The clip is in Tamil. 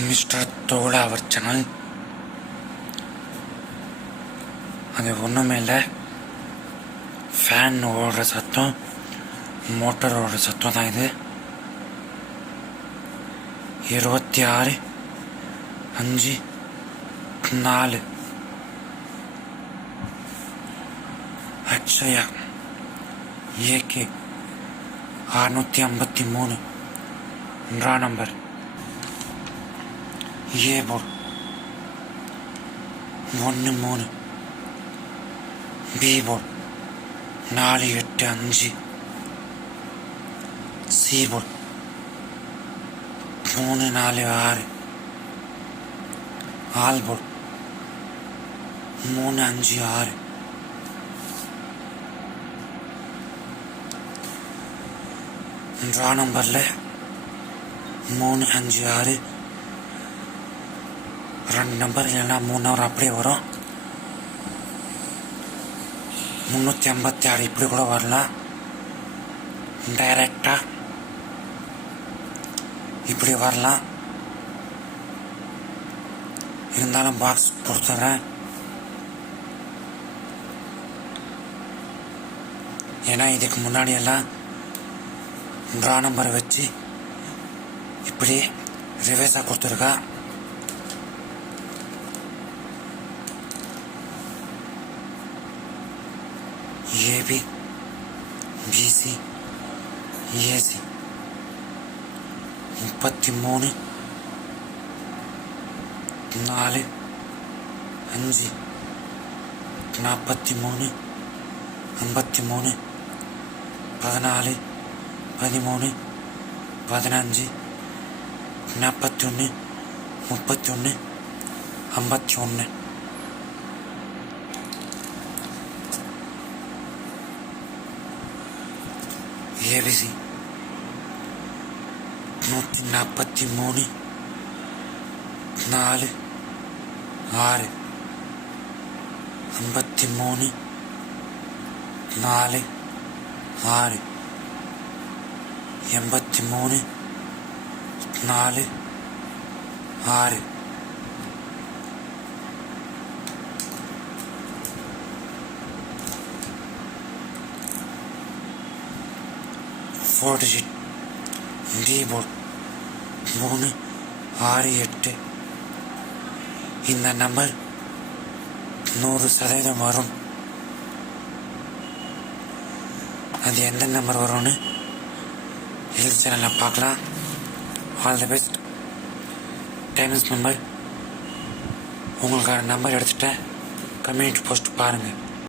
Mister Thozha our channel. அது ஒன்றுமே இல்லை, ஃபேன் ஓடுற சத்தம், மோட்டர் ஓடுற சத்தம் தான் இது. 26/5/4 Akshaya AK 653 number. A board 13, B board 485, C board 346, all board 356. நம்பரில் 356 2 நம்பர் இல்லைன்னா 3 நம்பர் அப்படியே வரும். 356 இப்படி கூட வரலாம். டைரக்டா இப்படி வரலாம். இருந்தாலும் பாக்ஸ் கொடுத்துட்றேன், ஏன்னா இதுக்கு முன்னாடி எல்லாம் நம்பரை வச்சு இப்படி ரிவர்ஸாக கொடுத்துருக்கா. AB, BC, AC 33, 4, 5, 43, 53, 14, 13, 15, 41, 31, 51. ABC 143, 4, 6, 53, 4, 6, 83, 4, 6. digit டி போர்டு 3, 6, 8. இந்த நம்பர் 100% வரும். அது எந்த நம்பர் வரும்னு ஹெல்த் சேனலில் பார்க்கலாம். All the best. டைனஸ் நம்பர் உங்களுக்கான நம்பர் எடுத்துகிட்டேன், கம்யூனிட்டி போஸ்ட் பாருங்கள்.